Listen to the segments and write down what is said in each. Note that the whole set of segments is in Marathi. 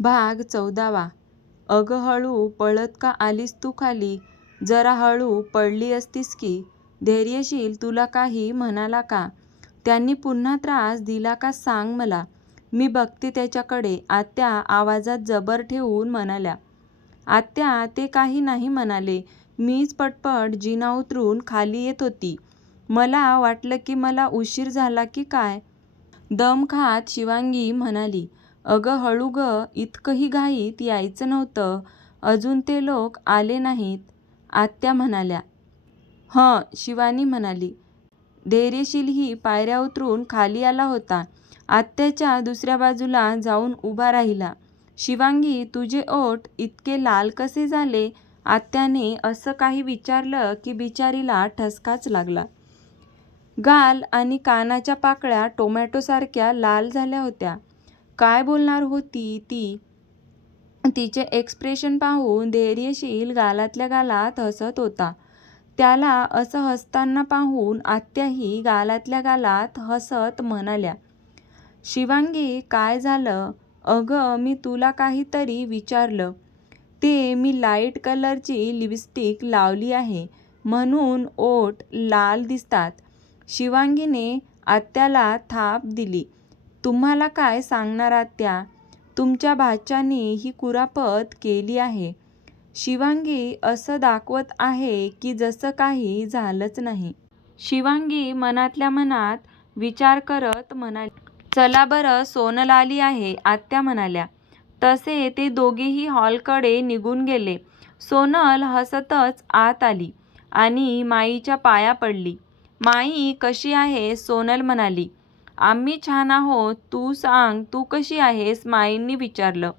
भाग चौदावा. अगं हळू पळत का आलीस तू खाली? जरा हळू पडली असतीस की? धैर्यशील तुला काही म्हणाला का? त्यांनी पुन्हा त्रास दिला का सांग मला. मी बघते त्याच्याकडे. आत्या आवाजात जबर ठेवून म्हणाल्या. आत्या ते काही नाही म्हणाले. मीच पटपट जिना उतरून खाली येत होती. मला वाटलं की मला उशीर झाला की काय? दम खात शिवांगी म्हणाली. अगं हळू ग इतकंही घाईत यायचं नव्हतं. अजून ते लोक आले नाहीत. आत्या म्हणाल्या हं शिवानी म्हणाली. धैर्यशीलही पायऱ्या उतरून खाली आला होता. आत्याच्या दुसऱ्या बाजूला जाऊन उभा राहिला. शिवांगी तुझे ओठ इतके लाल कसे झाले आत्याने असं काही विचारलं की बिचारीला ठसकाच लागला. गाल आणि कानाच्या पाकळ्या टोमॅटोसारख्या लाल झाल्या होत्या. काय बोलणार होती ती? तिचे एक्सप्रेशन पाहून धैर्यशील गालातल्या गालात हसत होता. त्याला असं हसताना पाहून आत्याही गालातल्या गालात हसत म्हणाल्या शिवांगी काय झालं? अगं मी तुला काहीतरी विचारलं. ते मी लाइट कलरची लिपस्टिक लावली आहे. म्हणून ओठ लाल दिसतात. शिवांगीने आत्याला थाप दिली. तुम्हाला काय सांगणार आत्या तुमच्या भाच्याने ही कुरापत केली आहे. शिवांगी असं दाखवत आहे की जसं काही झालंच नाही. शिवांगी मनातल्या मनात विचार करत म्हणाली चला बरं सोनल आली आहे आत्या म्हणाल्या. तसे ते दोघेही हॉलकडे निघून गेले. सोनल हसतच आत आली आणि माईच्या पाया पडली. माई कशी आहे? सोनल म्हणाली. आम्ही छान आहोत तू सांग तू कशी आहेस? माईंनी विचारलं.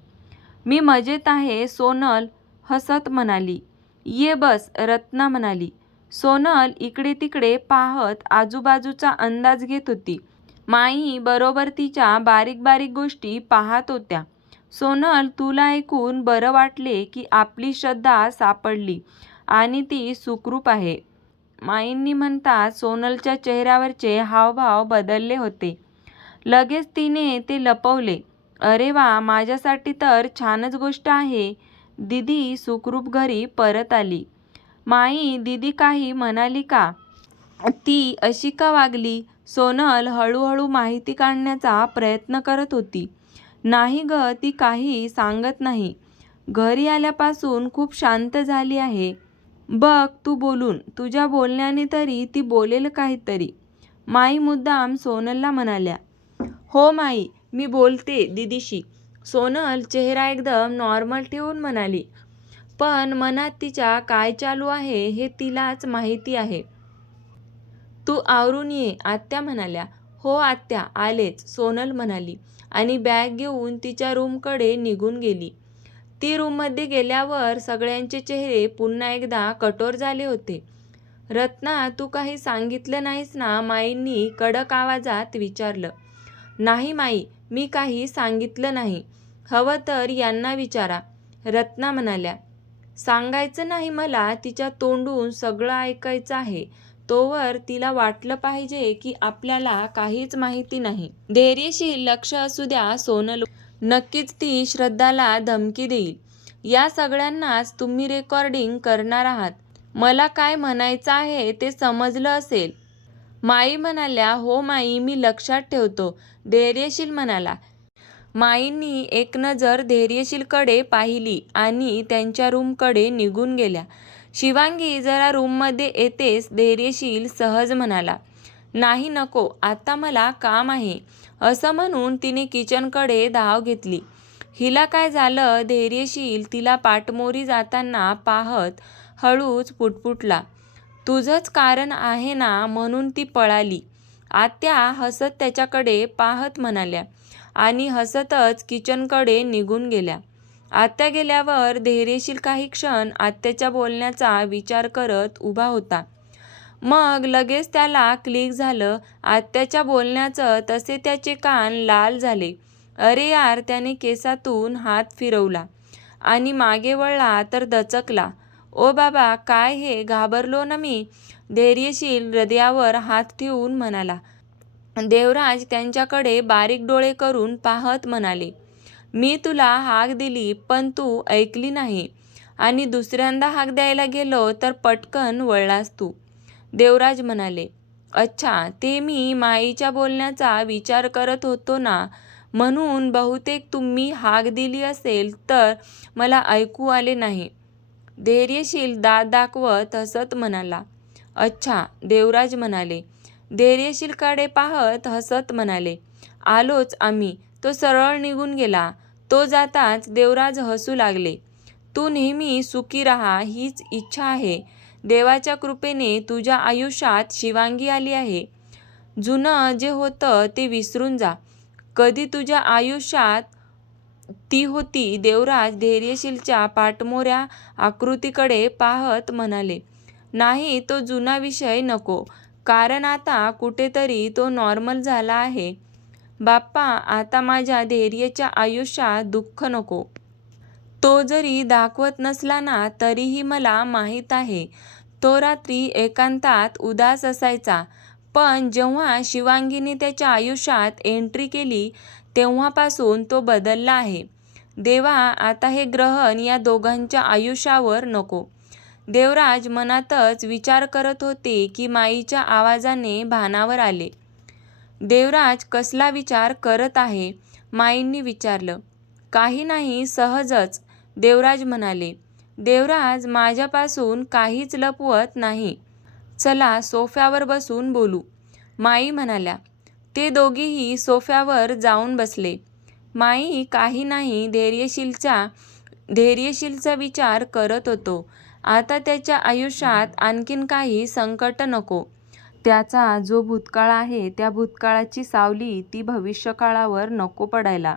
मी मजेत आहे सोनल हसत म्हणाली. ये बस रत्ना म्हणाली. सोनल इकडे तिकडे पाहत आजूबाजूचा अंदाज घेत होती. माई बरोबर तिच्या बारीक बारीक गोष्टी पाहत होत्या. सोनल तुला ऐकून बरं वाटले की आपली श्रद्धा सापडली आणि ती सुखरूप आहे. माईंनी म्हणतात सोनलच्या चेहऱ्यावरचे हावभाव बदलले होते. लगेच तिने ते लपवले. अरे वा माझ्यासाठी तर छानच गोष्ट आहे. दिदी सुखरूप घरी परत आली. माई दिदी काही म्हणाली का? ती अशी का वागली? सोनल हळूहळू माहिती काढण्याचा प्रयत्न करत होती. नाही ग ती काही सांगत नाही. घरी आल्यापासून खूप शांत झाली आहे. बघ तू बोलून. तुझ्या बोलण्याने तरी ती बोलेल काहीतरी. माई मुद्दाम सोनलला म्हणाल्या हो माई मी बोलते दिदीशी. सोनल चेहरा एकदम नॉर्मल ठेवून म्हणाली पण मनात तिच्या काय चालू आहे हे तिलाच माहिती आहे. तू आवरून ये आत्या म्हणाल्या. हो आत्या आलेच सोनल म्हणाली आणि बॅग घेऊन तिच्या रूमकडे निघून गेली. ती रूममध्ये गेल्यावर सगळ्यांचे चेहरे पुन्हा एकदा कठोर झाले होते. रत्ना तू काही सांगितलं नाहीस ना? माईंनी कडक आवाजात विचारलं. नाही माई मी काही सांगितलं नाही. हवं तर यांना विचारा. रत्ना म्हणाल्या. सांगायचं नाही मला तिच्या तोंडून सगळं ऐकायचं आहे. तोवर तिला वाटलं पाहिजे की आपल्याला काहीच माहिती नाही. धैर्यशील लक्ष असू द्या सोनल नक्कीच ती श्रद्धाला धमकी देईल. या सगळ्यांनाच तुम्ही रेकॉर्डिंग करणार आहात. मला काय म्हणायचं आहे ते समजलं असेल. माई म्हणाल्या हो माई मी लक्षात ठेवतो. धैर्यशील म्हणाला. माईंनी एक नजर धैर्यशीलकडे पाहिली आणि त्यांच्या रूमकडे निघून गेल्या. शिवांगी जरा रूममध्ये येतेच धैर्यशील सहज म्हणाला. नाही नको. आता मला काम आहे. असं म्हणून तिने किचनकडे धाव घेतली. हिला काय झालं? धैर्यशील तिला पाटमोरी जाताना पाहत हळूच पुटपुटला. तुझंच कारण आहे ना? म्हणून ती पळाली. आत्या हसत त्याच्याकडे पाहत म्हणाल्या आणि हसतच किचनकडे निघून गेल्या. आत्या गेल्यावर धैर्यशील काही क्षण आत्याच्या बोलण्याचा विचार करत उभा होता. मग लगेच त्याला क्लिक झालं. आत्याच्या बोलण्याचं तसे त्याचे कान लाल झाले. अरे यार त्याने केसातून हात फिरवला आणि मागे वळला तर दचकला. ओ बाबा काय हे? घाबरलो ना मी? धैर्यशील हृदयावर हात ठेवून म्हणाला. देवराज त्यांच्याकडे बारीक डोळे करून पाहत म्हणाले मी तुला हाक दिली पण तू ऐकली नाही. आणि दुसऱ्यांदा हाक द्यायला गेलो तर पटकन वळलास तू. देवराज म्हणाले अच्छा ते मी माईच्या बोलण्याचा विचार करत होतो ना. म्हणून बहुतेक तुम्ही हाक दिली असेल तर मला ऐकू आले नाही. धैर्यशील दात दाखवत हसत म्हणाला. अच्छा देवराज म्हणाले. धैर्यशीलकडे पाहत हसत म्हणाले. आलोच आम्ही. तो सरळ निघून गेला. तो जाताच देवराज हसू लागले. तू नेहमी सुखी राहा हीच इच्छा आहे. देवाच्या कृपेने तुझ्या आयुष्यात शिवांगी आली आहे. जुनं जे होतं ते विसरून जा. कधी तुझ्या आयुष्यात ती होती देवराज धैर्यशीलच्या पाठमोऱ्या आकृतीकडे पाहत म्हणाले नाही तो जुना विषय नको. कारण आता कुठेतरी तो नॉर्मल झाला आहे. बाप्पा आता माझ्या धैर्यच्या आयुष्यात दुःख नको. तो जरी दाखवत नसला ना तरीही मला माहीत आहे. तो रात्री एकांतात उदास असायचा. पण जेव्हा शिवांगीने त्याच्या आयुष्यात एंट्री केली तेव्हापासून तो बदलला आहे. देवा आता हे ग्रहण या दोघांच्या आयुष्यावर नको. देवराज मनातच विचार करत होते की माईच्या आवाजाने भानावर आले. देवराज कसला विचार करत आहे माईंनी विचारलं. काही नाही सहजच. देवराज म्हणाले देवराज माझ्यापासून काहीच लपवत नाही. चला सोफ्यावर बसून बोलू. माई म्हणाल्या ते दोघेही सोफ्यावर जाऊन बसले. माई काही नाही धैर्यशीलचा धैर्यशीलचा विचार करत होतो. आता त्याच्या आयुष्यात आणखीन काही संकट नको. त्याचा जो भूतकाळ आहे त्या भूतकाळाची सावली ती भविष्यकाळावर नको पडायला.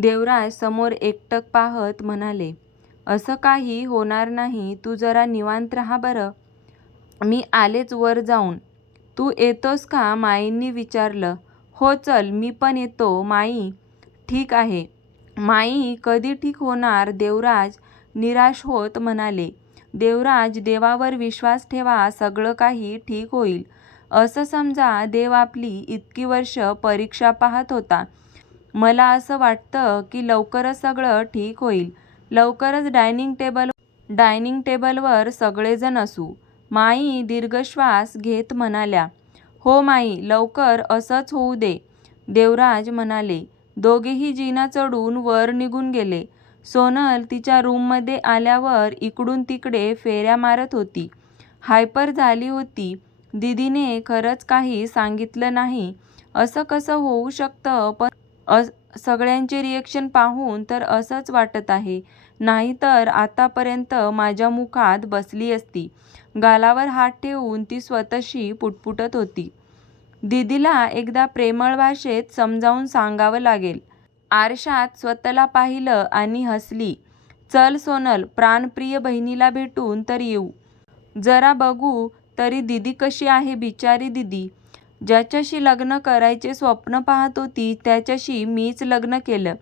देवराज समोर एकटक पाहत म्हणाले असं काही होणार नाही तू जरा निवांत राहा बरं. मी आलेच वर जाऊन. तू येतोस का? माईंनी विचारलं. हो चल मी पण येतो माई. ठीक आहे. माई कधी ठीक होणार? देवराज निराश होत म्हणाले. देवराज देवावर विश्वास ठेवा सगळं काही ठीक होईल. असं समजा देव आपली इतकी वर्ष परीक्षा पाहत होता. मला असं वाटतं की लवकरच सगळं ठीक होईल. लवकरच डायनिंग टेबल डायनिंग टेबलवर सगळेजण असू. माई दीर्घश्वास घेत म्हणाल्या हो माई लवकर असंच होऊ दे. देवराज म्हणाले दोघेही जिना चढून वर निघून गेले. सोनल तिच्या रूममध्ये आल्यावर इकडून तिकडे फेऱ्या मारत होती. हायपर झाली होती. दीदीने खरंच काही सांगितलं नाही. असं कसं होऊ शकतं पण अस सगळ्यांचे रिएक्शन पाहून तर असंच वाटत आहे. नाहीतर आतापर्यंत माझ्या मुखात बसली असती. गालावर हात ठेवून ती स्वतःशी पुटपुटत होती. दीदीला एकदा प्रेमळ भाषेत समजावून सांगावं लागेल. आरशात स्वतःला पाहिलं आणि हसली. चल सोनल प्राणप्रिय बहिणीला भेटून तर येऊ. जरा बघू तरी दीदी कशी आहे बिचारी दीदी. ज्याच्याशी लग्न करायचे स्वप्न पाहत होती त्याच्याशी मीच लग्न केलं.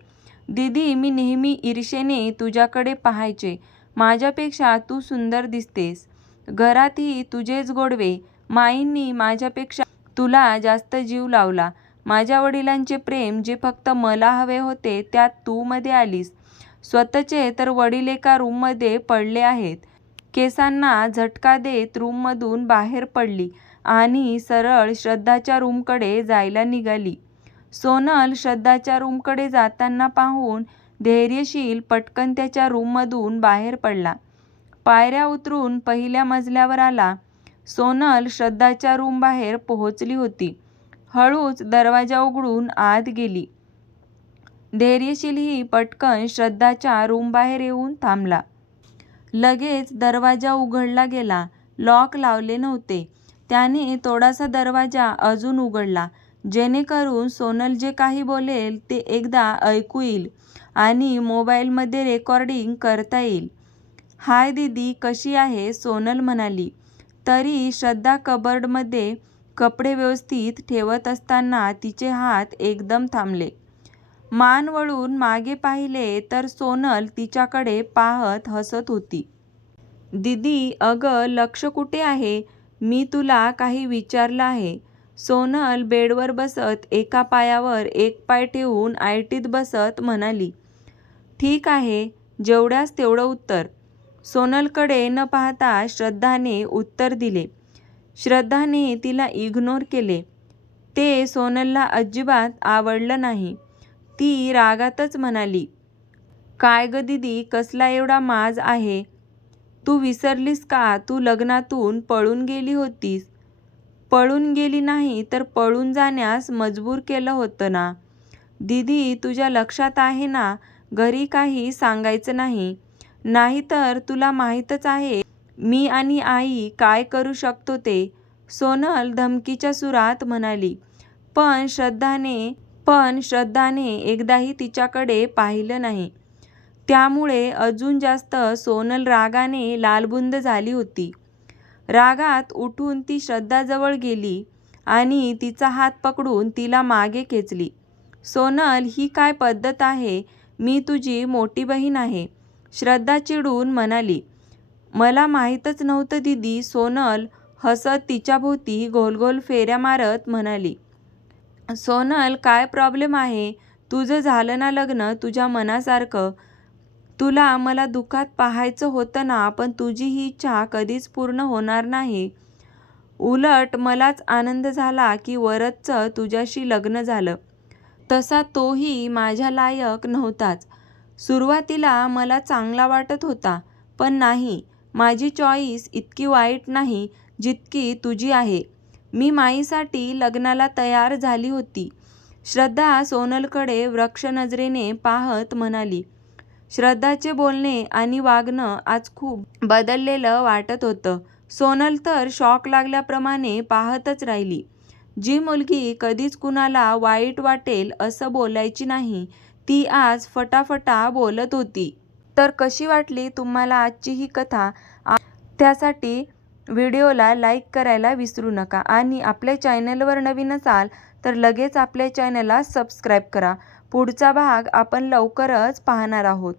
दीदी मी नेहमी ईर्षेने तुझ्याकडे पाहायचे. माझ्यापेक्षा तू सुंदर दिसतेस. घरातही तुझेच गोडवे. माईंनी माझ्यापेक्षा तुला जास्त जीव लावला. माझ्या वडिलांचे प्रेम जे फक्त मला हवे होते त्यात तू मध्ये आलीस. स्वतःचे तर वडील एका रूममध्ये पडले आहेत. केसांना झटका देत रूममधून बाहेर पडली आणि सरळ श्रद्धाच्या रूमकडे जायला निघाली. सोनल श्रद्धाच्या रूमकडे जाताना पाहून धैर्यशील पटकन त्याच्या रूममधून बाहेर पडला. पायऱ्या उतरून पहिल्या मजल्यावर आला. सोनल श्रद्धाच्या रूमबाहेर पोहोचली होती. हळूच दरवाजा उघडून आत गेली. धैर्यशीलही पटकन श्रद्धाच्या रूमबाहेर येऊन थांबला. लगेच दरवाजा उघडला गेला. लॉक लावले नव्हते. त्याने थोडासा दरवाजा अजून उघडला. जेणेकरून सोनल जे काही बोलेल ते एकदा ऐकू येईल आणि मोबाईलमध्ये रेकॉर्डिंग करता येईल. हाय दीदी कशी आहे? सोनल म्हणाली. तरी श्रद्धा कबर्डमध्ये कपडे व्यवस्थित ठेवत असताना तिचे हात एकदम थांबले. मान वळून मागे पाहिले तर सोनल तिच्याकडे पाहत हसत होती. दीदी अगं लक्ष कुठे आहे? मी तुला काही विचारलं आहे. सोनल बेडवर बसत एका पायावर एक पाय ठेवून आयटीत बसत म्हणाली ठीक आहे जेवढ्यास तेवढं उत्तर. सोनलकडे न पाहता श्रद्धाने उत्तर दिले. श्रद्धाने तिला इग्नोर केले. ते सोनलला अजिबात आवडलं नाही. ती रागातच म्हणाली काय ग दीदी कसला एवढा माज आहे? तू विसरलीस का? तू लग्नातून पळून गेली होतीस. पळून गेली नाही तर पळून जाण्यास मजबूर केलं होतं ना. दीदी तुझ्या लक्षात आहे ना? घरी काही सांगायचं नाही. नाहीतर तुला माहीतच आहे मी आणि आई काय करू शकतो ते. सोनल धमकीच्या सुरात म्हणाली पण श्रद्धाने पण श्रद्धाने एकदाही तिच्याकडे पाहिलं नाही. त्यामुळे अजून जास्त सोनल रागाने लालबुंद झाली होती. रागात उठून ती श्रद्धाजवळ गेली आणि तिचा हात पकडून तिला मागे खेचली. सोनल ही काय पद्धत आहे? मी तुझी मोठी बहीण आहे. श्रद्धा चिडून म्हणाली मला माहीतच नव्हतं दीदी. सोनल हसत तिच्याभोवती गोलगोल फेऱ्या मारत म्हणाली सोनल काय प्रॉब्लेम आहे? तुझं झालं ना लग्न? तुझ्या मनासारखं? तुला मला दुःखात पाहायचं होतं ना पण तुझी ही इच्छा कधीच पूर्ण होणार नाही. उलट मलाच आनंद झाला की वरदचं तुझ्याशी लग्न झालं. तसा तोही माझ्या लायक नव्हताच. सुरुवातीला मला चांगला वाटत होता पण नाही. माझी चॉईस इतकी वाईट नाही जितकी तुझी आहे. मी माईसाठी लग्नाला तयार झाली होती. श्रद्धा सोनलकडे वृक्ष नजरेने पाहत म्हणाली श्रद्धाचे बोलणे आणि वागणं आज खूप बदललेलं वाटत होतं. सोनल तर शॉक लागल्याप्रमाणे पाहतच राहिली. जी मुलगी कधीच कुणाला वाईट वाटेल असं बोलायची नाही ती आज फटाफटा बोलत होती. तर कशी वाटली तुम्हाला आजची ही कथा? त्यासाठी व्हिडिओला लाईक करायला विसरू नका आणि आपल्या चॅनलवर नवीन असाल तर लगेच आपल्या चॅनलला सबस्क्राईब करा. पुढचा भाग आपण लवकरच पाहणार आहोत.